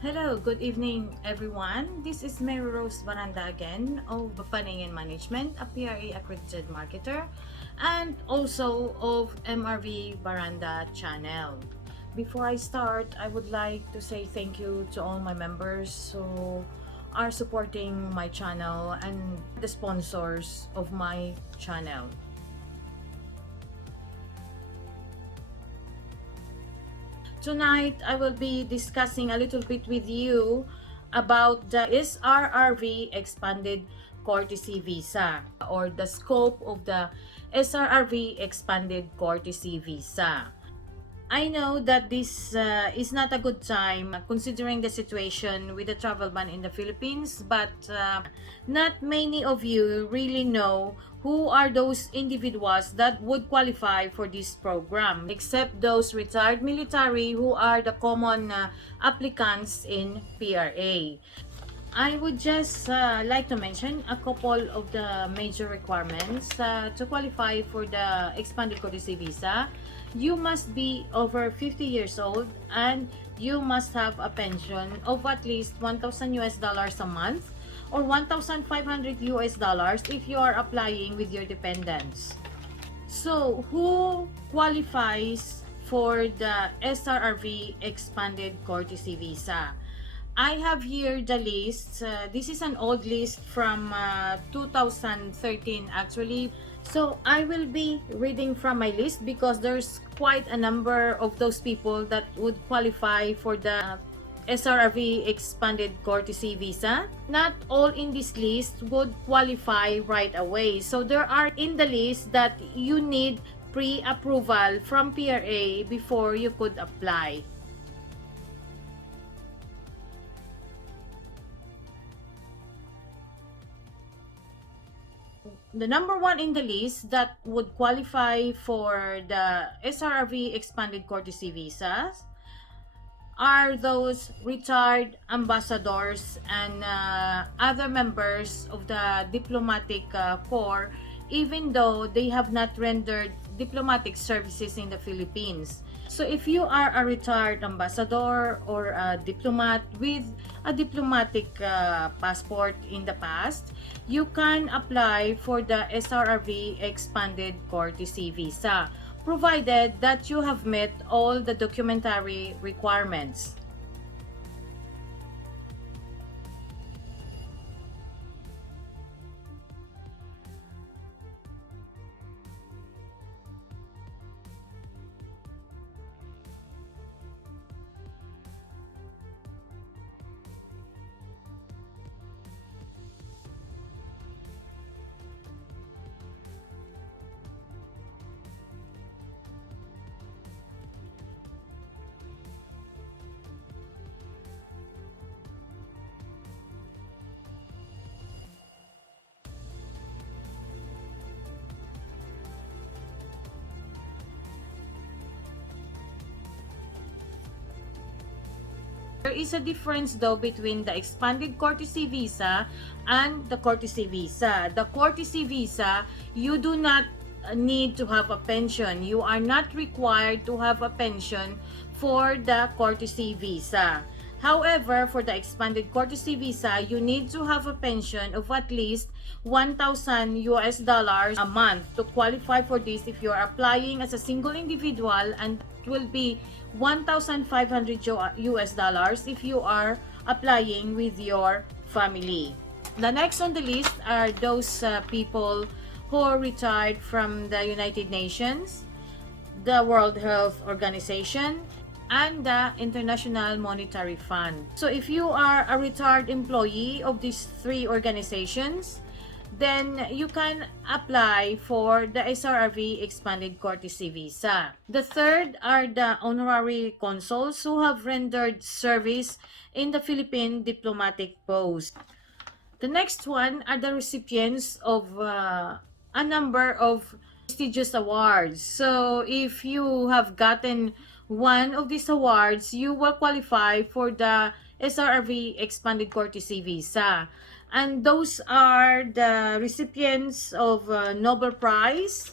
Hello, good evening everyone. This is Mary Rose Baranda again of Ingen Management, a PRA accredited marketer, and also of MRV Baranda channel. Before I start, I would like to say thank you to all my members who are supporting my channel and the sponsors of my channel. Tonight, I will be discussing a little bit with you about the SRRV Expanded Courtesy Visa or the scope of the SRRV Expanded Courtesy Visa. I know that this is not a good time considering the situation with the travel ban in the Philippines, but not many of you really know who are those individuals that would qualify for this program, except those retired military who are the common applicants in PRA. I would just like to mention a couple of the major requirements to qualify for the expanded courtesy visa. You must be over 50 years old and you must have a pension of at least 1,000 US dollars a month or 1,500 US dollars if you are applying with your dependents. So, who qualifies for the SRRV expanded courtesy visa? I have here the list. This is an old list from 2013 actually. So I will be reading from my list because there's quite a number of those people that would qualify for the SRRV expanded courtesy visa. Not all in this list would qualify right away. So there are in the list that you need pre-approval from PRA before you could apply. The number one in the list that would qualify for the SRRV expanded courtesy visas are those retired ambassadors and other members of the diplomatic corps, even though they have not rendered diplomatic services in the Philippines. So if you are a retired ambassador or a diplomat with a diplomatic passport in the past, you can apply for the SRRV expanded courtesy visa, provided that you have met all the documentary requirements. There is a difference though between the expanded courtesy visa and the courtesy visa. The courtesy visa, you do not need to have a pension. You are not required to have a pension for the courtesy visa. However, for the expanded courtesy visa, you need to have a pension of at least 1,000 US dollars a month to qualify for this if you are applying as a single individual, and it will be 1,500 US dollars if you are applying with your family. The next on the list are those people who are retired from the United Nations, the World Health Organization, and the International Monetary Fund. So if you are a retired employee of these three organizations, then you can apply for the SRRV expanded courtesy visa. The third are the honorary consuls who have rendered service in the Philippine diplomatic post. The next one are the recipients of a number of prestigious awards. So if you have gotten one of these awards, you will qualify for the SRRV expanded courtesy visa. And those are the recipients of Nobel Prize,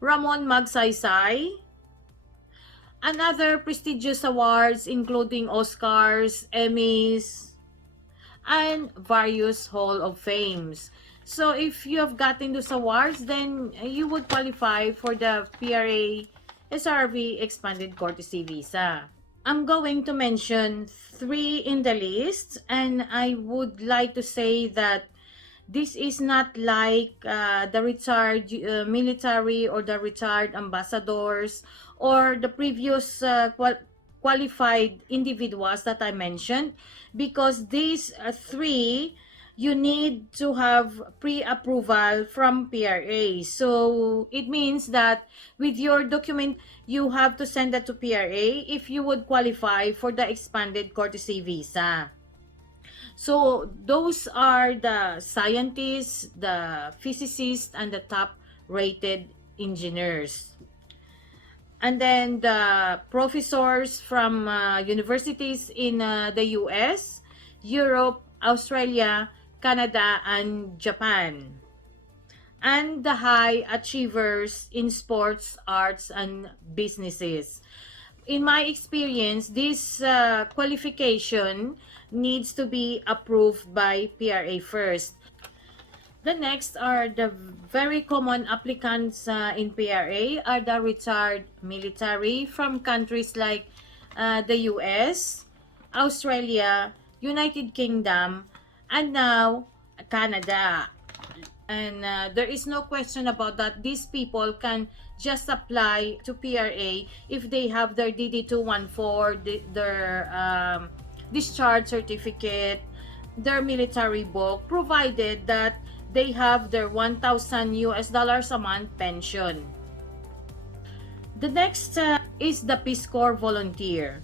Ramon Magsaysay, and other prestigious awards including Oscars, Emmys, and various Hall of Fames. So if you have gotten those awards, then you would qualify for the PRA SRV Expanded Courtesy Visa. I'm going to mention 3 in the list, and I would like to say that this is not like the retired military or the retired ambassadors or the previous qualified individuals that I mentioned, because these 3 you need to have pre-approval from PRA. So it means that with your document, you have to send that to PRA if you would qualify for the expanded courtesy visa. So those are the scientists, the physicists, and the top rated engineers. And then the professors from universities in the US, Europe, Australia, Canada, and Japan. And the high achievers in sports, arts, and businesses. In my experience, this qualification needs to be approved by PRA first. The next are the very common applicants in PRA are the retired military from countries like the US, Australia, United Kingdom, and now Canada. And there is no question about that. These people can just apply to PRA if they have their DD-214, their discharge certificate, their military book, provided that they have their 1,000 US dollars a month pension. The next is the Peace Corps volunteer.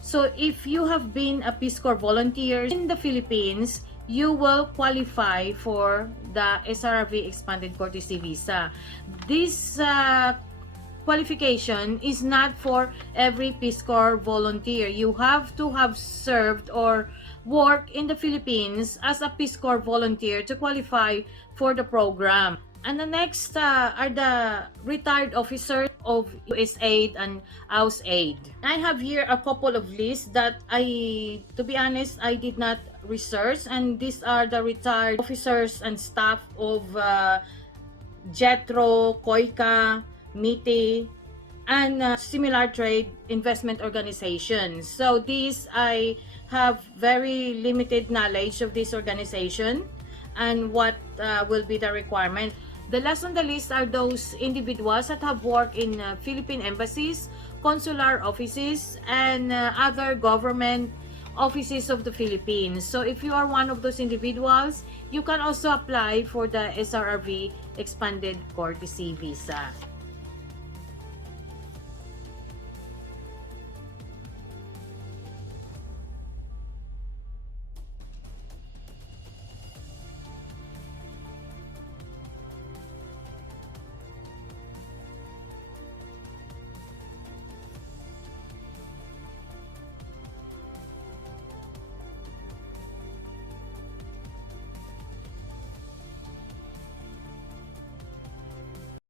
So if you have been a Peace Corps volunteer in the Philippines, you will qualify for the SRV Expanded Courtesy Visa. This qualification is not for every Peace Corps volunteer. You have to have served or worked in the Philippines as a Peace Corps volunteer to qualify for the program. And the next are the retired officers of USAID and AUSAID. I have here a couple of lists that to be honest, I did not research, and these are the retired officers and staff of JETRO, COICA, MITI, and similar trade investment organizations. So these, I have very limited knowledge of this organization and what will be the requirement. The last on the list are those individuals that have worked in Philippine embassies, consular offices, and other government offices of the Philippines. So if you are one of those individuals, you can also apply for the SRRV Expanded Courtesy Visa.